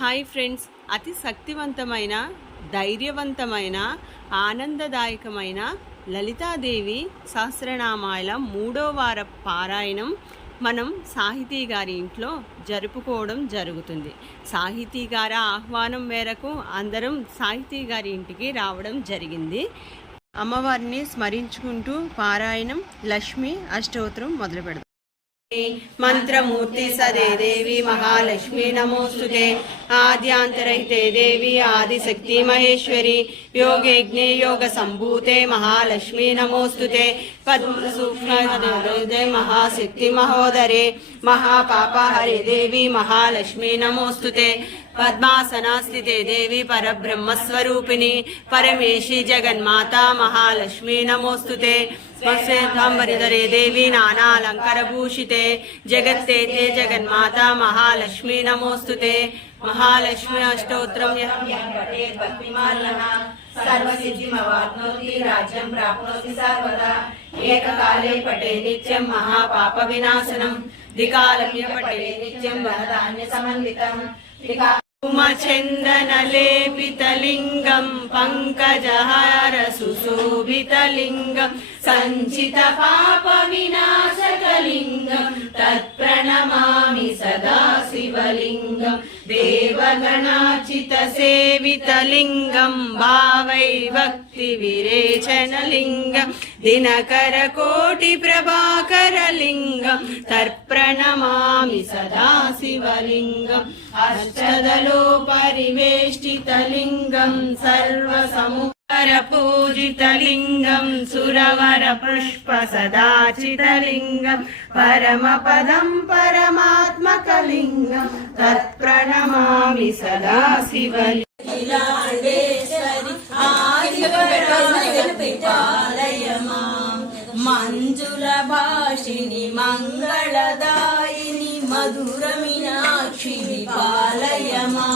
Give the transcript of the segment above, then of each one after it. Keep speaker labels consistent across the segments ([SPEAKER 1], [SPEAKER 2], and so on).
[SPEAKER 1] Hi friends. అతి శక్తివంతమైన ధైర్యవంతమైన ఆనందదాయకమైన లలితాదేవి సహస్రనామాల మూడో వార పారాయణం మనం సాహితీ గారి ఇంట్లో జరుపుకోవడం జరుగుతుంది. సాహితీ గారి ఆహ్వానం మేరకు అందరం సాహితీ గారి ఇంటికి రావడం జరిగింది. అమ్మవారిని స్మరించుకుంటూ పారాయణం లక్ష్మి అష్టోత్తరం మొదలు మంత్రమూర్తి సదే దేవి మహాలక్ష్మి నమోస్తుతే ఆద్యాంతరైతే దేవి ఆదిశక్తి మహేశ్వరి యోగేజ్ఞే యోగ సంభూతే మహాలక్ష్మి నమోస్తుతే పద్మసూక్ష్మే మహాశక్తి మహోదరే మహాపాప హరే దేవి మహాలక్ష్మి నమోస్తుతే పద్మాసనాస్థితే దేవి పరబ్రహ్మస్వరూపిణి. పరమేశి జగన్మాత మహాలక్ష్మి నమోస్తుతే స్వశ్వేతాంబరిధరే దేవి నానాలంకరభూషితే. జగత్తే తే జగన్మాత మహాలక్ష్మి నమోస్తుతే మహాలక్ష్మి అష్టోత్తరం
[SPEAKER 2] సర్వసిద్ధిమవాప్నోతి రాజ్యం ప్రాప్నోతి సర్వదా. ఏకకాలే పటే నిత్యం మహాపాప వినాశనం. ద్వికాలమ్య పటే నిత్యం వరదాన్య సమన్వితం. త్రికా
[SPEAKER 1] ఉమచందనలేపితలింగం పంకజహార సుశోభితలింగం
[SPEAKER 2] సంచిత పాప వినాశకలింగం తత్ప్రణమామి సదా శివలింగం దేవగణాచిత
[SPEAKER 1] సేవితలింగం భావై భక్తి విరేచనలింగం దినకర కోటి ప్రభాకర లింగం తర్ప్రణమామి సదా శివలింగం అష్టదలో పరివేష్టితలింగం సర్వసముహర పూజితలింగం సురవర పుష్ప సదాచితలింగం పరమపదం పరమాత్మకలింగం తత్ప్రణమామి సదా శివలింగం
[SPEAKER 2] మంజుల భాషిని మంగళదాయిని మధుర మీనాక్షిని పాలయమా.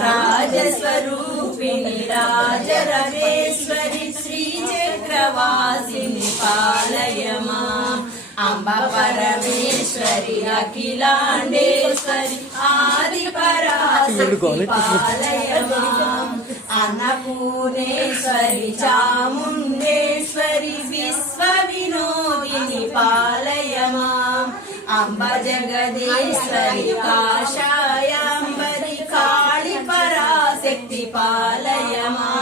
[SPEAKER 2] రాజస్వరూపిణి రాజరవేశ్వరి శ్రీ చక్రవాసిని అంబ జగదీశ్వరి కాషాయాంబరి కాళి పరాశక్తి పాలయమా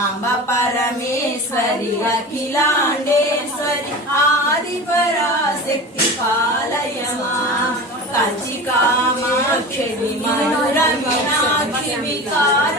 [SPEAKER 2] అంబ పరమేశ్వరి అఖిలాండేశ్వరి ఆది పరాశక్తి పాలయమా కంచి కామాక్షి మనోరమీనాక్షి కారుణ్య